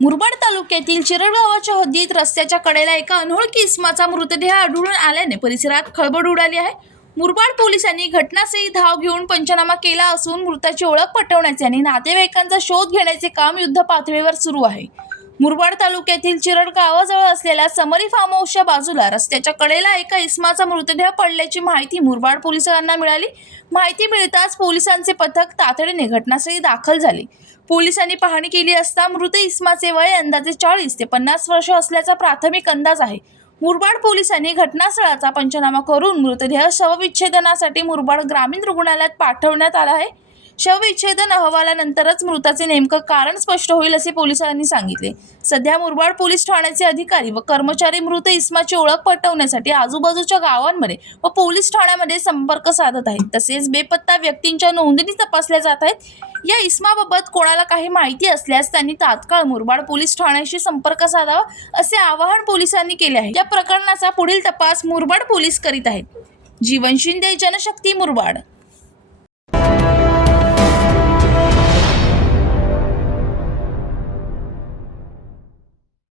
मुरबाड तालुक्यातील चिरड गावाच्या हद्दीत रस्त्याच्या कडेला एका अनोळखी इसमाचा मृतदेह आढळून आल्याने परिसरात खळबळ उडाली आहे। मुरबाड पोलिसांनी घटनास्थळी धाव घेऊन पंचनामा केला असून मृताची ओळख पटवण्याचे आणि नातेवाईकांचा शोध घेण्याचे काम युद्ध पातळीवर सुरू आहे। मुरबाड तालुक्यातील चिरड गावाजवळ असलेल्या समरी फार्म हाऊसच्या बाजूला रस्त्याच्या कडेला एका इसमाचा मृतदेह पडल्याची माहिती मुरबाड पोलिसांना मिळाली। माहिती मिळताच पोलिसांचे पथक तातडीने घटनास्थळी दाखल झाले। पोलिसांनी पाहणी केली असता मृत इसमाचे वय अंदाजे 40 ते 50 वर्ष असल्याचा प्राथमिक अंदाज आहे। मुरबाड पोलिसांनी घटनास्थळाचा पंचनामा करून मृतदेह शवविच्छेदनासाठी मुरबाड ग्रामीण रुग्णालयात पाठवण्यात आला आहे। शवविच्छेदन अहवालानंतरच मृताचे नेमकं कारण स्पष्ट होईल असे पोलिसांनी सांगितले। सध्या मुरबाड पोलीस ठाण्याचे अधिकारी व कर्मचारी मृत इसमाची ओळख पटवण्यासाठी आजूबाजूच्या गावांमध्ये व पोलीस ठाण्यामध्ये संपर्क साधत आहेत। तसेच बेपत्ता व्यक्तींच्या नोंदणी तपासल्या जात आहेत। या इसमाबाबत कोणाला काही माहिती असल्यास त्यांनी तात्काळ मुरबाड पोलीस ठाण्याशी संपर्क साधावा असे आवाहन पोलिसांनी केले आहे। या प्रकरणाचा पुढील तपास मुरबाड पोलीस करीत आहेत। जीवन शिंदे, जनशक्ती, मुरबाड।